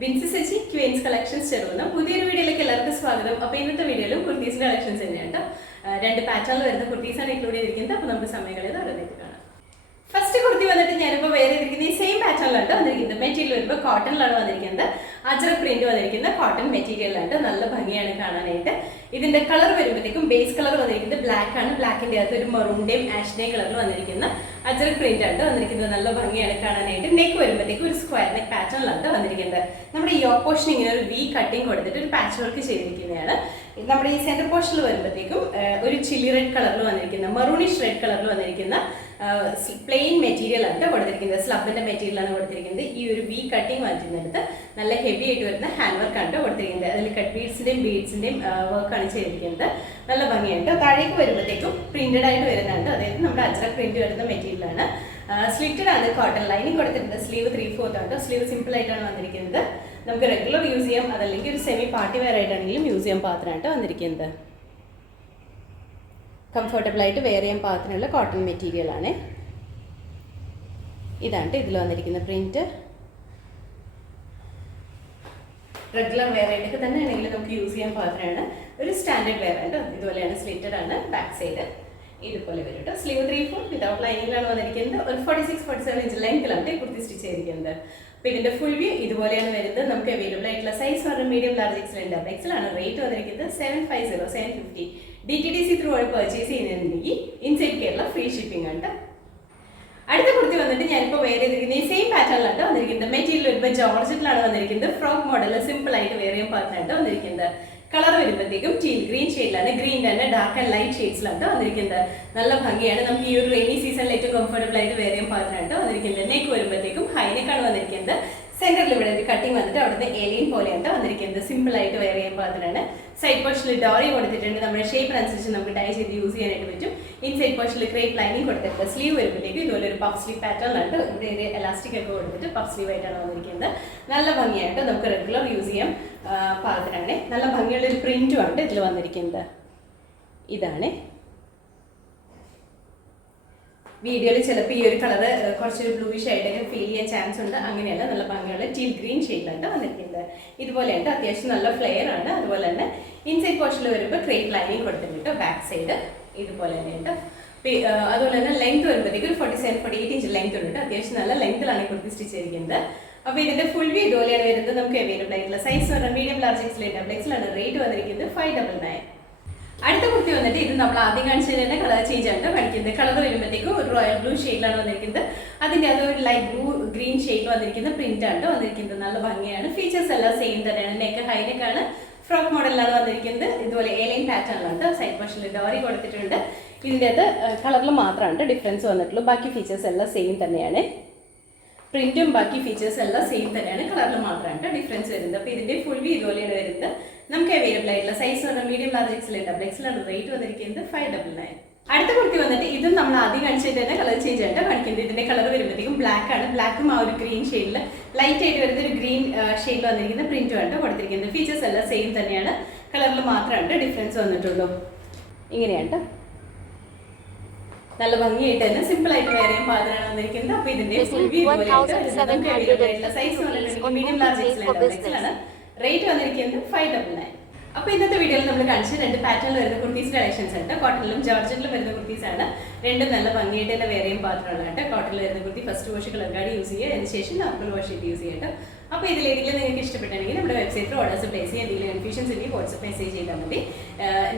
ബിൻസി ചേച്ചി Queen's collections ചേർന്ന പുതിയൊരു വീഡിയോയിലേക്ക് എല്ലാവർക്കും സ്വാഗതം. അപ്പോൾ ഇന്നത്തെ വീഡിയോയിലും കുർത്തീസിന്റെ കളക്ഷൻസ് തന്നെയാണ്. രണ്ട് പാറ്റേണിൽ വരുന്ന കുർത്തീസാണ് ഇൻക്ലൂഡ് ചെയ്തിരിക്കുന്നത്. അപ്പോൾ നമുക്ക് സമയങ്ങളിൽ ഓരോന്നേക്ക് കാണാം. ഫസ്റ്റ് കുർത്തി വന്നിട്ട് ഞാനിപ്പോൾ വേറെ ഇരിക്കുന്ന ഈ സെയിം പാറ്റേണിലാണ് വന്നിരിക്കുന്നത്. മെറ്റീരിയൽ വരുമ്പോൾ കോട്ടണിലാണ് വന്നിരിക്കുന്നത്. അജ്രക് പ്രിന്റ് വന്നിരിക്കുന്ന കോട്ടൺ മെറ്റീരിയലാണ്. നല്ല ഭംഗിയാണ് കാണാനായിട്ട്. ഇതിന്റെ കളർ വരുമ്പോഴത്തേക്കും ബേസ് കളർ വന്നിരിക്കുന്നത് ബ്ലാക്ക് ആണ്. ബ്ലാക്കിന്റെ അകത്ത് ഒരു മെറൂണിന്റെയും ആഷിന്റെയും കളറിൽ വന്നിരിക്കുന്ന അജ്രക് പ്രിന്റ് ആണ് വന്നിരിക്കുന്നത്. നല്ല ഭംഗിയാണ് കാണാനായിട്ട്. നെക്ക് വരുമ്പോഴത്തേക്കും ഒരു സ്ക്വയർ നെക്ക് പാറ്റേണിലാണ് വന്നിരിക്കുന്നത്. നമ്മുടെ യോ പോർഷൻ ഇങ്ങനെ ഒരു വി കട്ടിങ് കൊടുത്തിട്ട് ഒരു പാച്ച് വർക്ക് ചെയ്തിരിക്കുന്നതാണ്. നമ്മുടെ ഈ സെന്റർ പോർഷനിൽ വരുമ്പോഴത്തേക്കും ഒരു ചില്ലി റെഡ് കളറിൽ വന്നിരിക്കുന്ന മെറൂണിഷ് റെഡ് കളറിൽ വന്നിരിക്കുന്ന പ്ലെയിൻ മെറ്റീരിയൽ ആണ് കൊടുത്തിരിക്കുന്നത്. സ്ലബിന്റെ മെറ്റീരിയൽ ആണ് കൊടുത്തിരിക്കുന്നത്. ഈ ഒരു വി കട്ടിങ് മാറ്റുന്നിടത്ത് നല്ല ഹെവി ആയിട്ട് വരുന്ന ഹാൻഡ് വർക്ക് ആണ് കൊടുത്തിരിക്കുന്നത്. അതിൽ കട്ട് ബീഡ്സിന്റെയും വർക്കാണ് ചെയ്തിരിക്കുന്നത്. നല്ല ഭംഗിയുണ്ട്. താഴേക്ക് വരുമ്പോഴത്തേക്കും പ്രിന്റഡ് ആയിട്ട് വരുന്നുണ്ട്. അതായത് നമ്മുടെ അജ്രക് പ്രിന്റ് വരുന്ന മെറ്റീരിയൽ ആണ്. സ്ലിറ്റഡ് ആണ്. കോട്ടൺ ലൈനിങ് കൊടുത്തിട്ടുണ്ട്. സ്ലീവ് 3/4 ആണ്. സ്ലീവ് സിമ്പിൾ ആയിട്ടാണ് വന്നിരിക്കുന്നത്. നമുക്ക് റെഗുലർ യൂസ് ചെയ്യാം, അതല്ലെങ്കിൽ ഒരു സെമി പാർട്ടി വെയർ ആയിട്ടാണെങ്കിലും യൂസ് ചെയ്യാൻ പാത്രമായിട്ട് വന്നിരിക്കുന്നത്. കംഫർട്ടബിൾ ആയിട്ട് വെയർ ചെയ്യാൻ പാത്രമുള്ള കോട്ടൺ മെറ്റീരിയൽ ആണ്. ഇതാണ് ഇതിൽ വന്നിരിക്കുന്ന പ്രിന്റ്. റെഗുലർ വെയർ ആയിട്ടൊക്കെ തന്നെ ആണെങ്കിലും നമുക്ക് യൂസ് ചെയ്യാൻ പാത്രമാണ്. ഒരു സ്റ്റാൻഡേർഡ് വെയർ ആണ്. ഇതുപോലെയാണ് സ്ലിറ്റഡ് ആണ്. ബാക്ക് സൈഡ് ഇതുപോലെ വരും കേട്ടോ. സ്ലീവ് 3/4 വിതൗട്ട് ലൈനിങ്ങിലാണ് വന്നിരിക്കുന്നത്. ഒരു 46-47 ഇഞ്ച് ലെങ്ത്തിലാണ് കുർത്തി സ്റ്റിച്ച് ചെയ്തിരിക്കുന്നത്. അപ്പോൾ ഇതിന്റെ ഫുൾ വ്യൂ ഇതുപോലെയാണ് വരുന്നത്. നമുക്ക് അവൈലബിൾ ആയിട്ടുള്ള സൈസ് പറഞ്ഞ medium, large, XL, double XL ആണ്. റേറ്റ് വന്നിരിക്കുന്നത് 750-750. DTDC ത്രൂ ആണ് പർച്ചേസ് ചെയ്യുന്നതെങ്കിൽ ഇൻസൈഡ് കേരള ഫ്രീ ഷിപ്പിംഗ് ആണ്. അടുത്ത കുർത്തി വന്നിട്ട് ഞാനിപ്പോൾ വെയർ ചെയ്തിരിക്കുന്നത് ഈ സെയിം പാറ്റേണിലാണ് വന്നിരിക്കുന്നത്. മെറ്റീരിയൽ വരുമ്പോൾ ജോർജറ്റിലാണ് വന്നിരിക്കുന്നത്. ഫ്രോക്ക് മോഡൽ സിമ്പിൾ ആയിട്ട് വെയർ ചെയ്യാൻ പാത്രമാണ് വന്നിരിക്കുന്നത്. കളർ വരുമ്പോഴത്തേക്കും ടീൽ ഗ്രീൻ ഷെയ്ഡിലാണ്. ഗ്രീൻ തന്നെ ഡാർക്ക് ആൻഡ് ലൈറ്റ് ഷെയ്ഡ്സിലാണ് വന്നിരിക്കുന്നത്. നല്ല ഭംഗിയാണ്. നമുക്ക് ഈ ഒരു റെയിനി സീസണിൽ ഏറ്റവും കംഫർട്ടബിൾ ആയിട്ട് വെയർ ചെയ്യാൻ പാത്രമാണ് വന്നിരിക്കുന്നത്. നെക്ക് വരുമ്പോഴത്തേക്കും ഹൈനെക്കാണ് വന്നിരിക്കുന്നത്. സെന്ററിൽ ഇവിടെ ഒരു കട്ടിങ് വന്നിട്ട് അവിടുത്തെ ഏലിയൻ പോലെയാണ് വന്നിരിക്കുന്നത്. സിമ്പിൾ ആയിട്ട് വെയർ ചെയ്യാൻ പാത്രമാണ്. സൈഡ് പോർഷനിൽ ഡോറി കൊടുത്തിട്ടുണ്ട്. നമ്മുടെ ഷേപ്പിനനുസരിച്ച് നമുക്ക് ടൈ ചെയ്ത് യൂസ് ചെയ്യാനായിട്ട് പറ്റും. ഇൻസൈഡ് പോർഷനിൽ ക്രേപ്പ് ലൈനിങ് കൊടുത്തിട്ടുണ്ട്. സ്ലീവ് വരുമ്പോഴത്തേക്കും ഇതുപോലെ ഒരു പഫ് സ്ലീവ് പാറ്റേണിലാണ്. ഇവിടെ ഒരു എലാസ്റ്റിക് ഒക്കെ കൊടുത്തിട്ട് പഫ് സ്ലീവ് ആയിട്ടാണ് വന്നിരിക്കുന്നത്. നല്ല ഭംഗിയായിട്ട് നമുക്ക് റെഗുലർ യൂസ് ചെയ്യാൻ പാത്രമാണ്. നല്ല ഭംഗിയുള്ള ഒരു പ്രിന്റും ആണ് ഇതിൽ വന്നിരിക്കുന്നത്. ഇതാണ് വീഡിയോയിൽ ചിലപ്പോൾ ഈ ഒരു കളറ് കുറച്ചൊരു ബ്ലൂയിഷ് ആയിട്ടൊക്കെ ഫീൽ ചെയ്യാൻ ചാൻസ് ഉണ്ട്. അങ്ങനെയല്ല, നല്ല ഭംഗിയുള്ള ടീൽ ഗ്രീൻ ഷെയ്ഡിലാണ് വന്നിരിക്കുന്നത്. ഇതുപോലെയുണ്ട്. അത്യാവശ്യം നല്ല ഫ്ലെയർ ആണ്. അതുപോലെ തന്നെ ഇൻസൈഡ് പോർഷനിൽ വരുമ്പോൾ ക്രേപ്പ് ലൈനിങ് കൊടുത്തിട്ടുണ്ട്. ബാക്ക് സൈഡ് ഇതുപോലെ തന്നെയുണ്ട്. അതുപോലെ തന്നെ ലെങ്ത് വരുമ്പോഴത്തേക്ക് ഒരു 47-48 ഇഞ്ച് ലെങ്ത് ഉണ്ട്. അത്യാവശ്യം നല്ല ലെങ്ത്തിലാണ് കുർത്തി സ്റ്റിച്ച് ചെയ്തിരിക്കുന്നത്. അപ്പോൾ ഇതിന്റെ ഫുൾ വ്യൂ ഇതുപോലെയാണ് വരുന്നത്. നമുക്ക് അവൈലബിൾ ആയിട്ടുള്ള സൈസ് പറഞ്ഞാൽ മീഡിയം, ലാർജ്, എക്സൽ, ഡബിൾ എക്സലാണ്. റേറ്റ് വന്നിരിക്കുന്നത് 599. അടുത്ത കുർത്തി വന്നിട്ട് ഇത് നമ്മൾ ആദ്യം കാണിച്ചത് തന്നെ കളർ ചേഞ്ച് ആണ് കാണിക്കുന്നത്. കളർ വരുമ്പോഴത്തേക്കും ഒരു റോയൽ ബ്ലൂ ഷെയ്ഡിലാണ് വന്നിരിക്കുന്നത്. അതിൻ്റെ അത് ഒരു ലൈറ്റ് ബ്ലൂ ഗ്രീൻ ഷെയ്ഡിൽ വന്നിരിക്കുന്ന പ്രിന്റ് ആണ് വന്നിരിക്കുന്നത്. നല്ല ഭംഗിയാണ്. ഫീച്ചേഴ്സ് എല്ലാം സെയിം തന്നെയാണ്. നെക്ക് ഹൈനെക്കാണ്. ഫ്രോക്ക് മോഡലിലാണ് വന്നിരിക്കുന്നത്. ഇതുപോലെ ഏലൈൻ പാറ്റേണിലാണ്. സൈഡ് പോർഷനിൽ ഡോറി കൊടുത്തിട്ടുണ്ട്. ഇതിൻ്റെ അത് കളറിൽ മാത്രമാണ് ഡിഫറൻസ് വന്നിട്ടുള്ളൂ. ബാക്കി ഫീച്ചേഴ്സ് എല്ലാം സെയിം തന്നെയാണ്. പ്രിന്റും ബാക്കി ഫീച്ചേഴ്സ് എല്ലാം സെയിം തന്നെയാണ്. കളറിൽ മാത്രമാണ് ഡിഫറൻസ് വരുന്നത്. അപ്പോൾ ഇതിന്റെ ഫുൾ വ്യൂ ഇതുപോലെയാണ് വരുന്നത്. നമുക്ക് അവൈലബിൾ ആയിട്ടുള്ള സൈസ് പറഞ്ഞാൽ മീഡിയം, ലാർജ്, എക്സൽ, ഡബിൾ എക്സലാണ്. റേറ്റ് വന്നിരിക്കുന്നത് 599. അടുത്ത കുർത്തി വന്നിട്ട് ഇതും നമ്മൾ ആദ്യം കാണിച്ചത് തന്നെ കളർ ചേഞ്ച് ആയിട്ട് കാണിക്കുന്നത്. ഇതിന്റെ കളർ വരുമ്പോഴത്തേക്കും ബ്ലാക്ക് ആണ്. ബ്ലാക്കും ആ ഒരു ഗ്രീൻ ഷെയ്ഡിൽ ലൈറ്റ് ആയിട്ട് വരുന്ന ഒരു ഗ്രീൻ ഷെയ്ഡിൽ വന്നിരിക്കുന്ന പ്രിന്റും ആണ് കൊടുത്തിരിക്കുന്നത്. ഫീച്ചേഴ്സ് എല്ലാം സെയിം തന്നെയാണ്. കളറിൽ മാത്രമാണ് ഡിഫറൻസ് വന്നിട്ടുള്ളൂ. ഇങ്ങനെയാണ് നല്ല ഭംഗിയായിട്ട് തന്നെ സിമ്പിൾ ആയിട്ട് വെയർ ചെയ്യാൻ പാത്രമാണ് വന്നിരിക്കുന്നത്. അപ്പോൾ ഇതിന്റെ full view size medium, large, XL ആണ്. റേറ്റ് വന്നിരിക്കുന്നത് 599. അപ്പോൾ ഇന്നത്തെ വീഡിയോയിൽ നമ്മൾ കാണിച്ച രണ്ട് പാറ്റേണിൽ വരുന്ന കുർത്തീസ് കളക്ഷൻസ് ഉണ്ട്. കോട്ടണിലും ജോർജറ്റിലും വരുന്ന കുർത്തീസ് ആണ്. രണ്ടും നല്ല ഭംഗിയായിട്ട് തന്നെ വെയർ ചെയ്യാൻ പാത്രമുള്ളതാണ്. കോട്ടണിൽ വരുന്ന kurti first wash colour card use ചെയ്യുക. അതിനുശേഷം നോർമൽ വാഷ് ചെയ്ത് യൂസ് ചെയ്യട്ടോ. അപ്പോൾ ഇതിലേതെങ്കിലും നിങ്ങൾക്ക് ഇഷ്ടപ്പെട്ടുണ്ടെങ്കിൽ നമ്മുടെ വെബ്സൈറ്റിൽ ഓർഡേഴ്സ് പ്ലേസ് ചെയ്യുക. എന്തെങ്കിലും കൺഫ്യൂഷൻസ് ഉണ്ടെങ്കിൽ വാട്സപ്പ് മെസ്സേജ് ചെയ്താൽ മതി.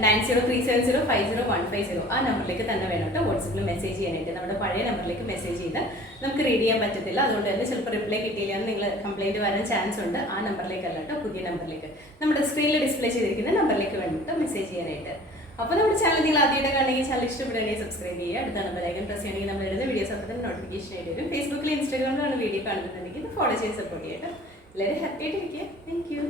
9037050150 ആ നമ്പറിലേക്ക് തന്നെ വേണം കേട്ടോ വാട്സപ്പിൽ മെസ്സേജ് ചെയ്യാനായിട്ട്. നമ്മുടെ പഴയ നമ്പറിലേക്ക് മെസ്സേജ് ചെയ്താൽ നമുക്ക് റീഡ് ചെയ്യാൻ പറ്റത്തില്ല. അതുകൊണ്ട് തന്നെ ചിലപ്പോൾ റിപ്ലൈ കിട്ടിയില്ല എന്ന് നിങ്ങൾ കംപ്ലൈൻറ്റ് വരാൻ ചാൻസ് ഉണ്ട്. ആ നമ്പറിലേക്കല്ല കേട്ടോ, പുതിയ നമ്പറിലേക്ക് നമ്മുടെ സ്ക്രീനിൽ ഡിസ്പ്ലേ ചെയ്തിരിക്കുന്ന നമ്പറിലേക്ക് വേണ്ടിയിട്ട് മെസ്സേജ് ചെയ്യാനായിട്ട്. അപ്പോൾ നമ്മുടെ ചാനൽ നിങ്ങൾ ആദ്യമായിട്ട് കാണണമെങ്കിൽ ചാനൽ ഇഷ്ടപ്പെടുകയാണെങ്കിൽ സബ്സ്ക്രൈബ് ചെയ്യുക. അടുത്ത നമ്പറിലേക്ക് പ്രസ് ചെയ്യണമെങ്കിൽ നമ്മൾ ഇടുന്ന വീഡിയോസ് ഒക്കെ തന്നെ നോട്ടിഫിക്കേഷൻ ആയിട്ട് വരും. ഫേസ്ബുക്കിൽ, ഇൻസ്റ്റാഗ്രാമിലാണ് വീഡിയോ കാണുന്നുണ്ടെങ്കിൽ ഫോളോ ചെയ്ത് സപ്പോർട്ട് ചെയ്യട്ടോ. എല്ലാവരും ഹാപ്പി ആയിട്ടിരിക്കുക. Thank you.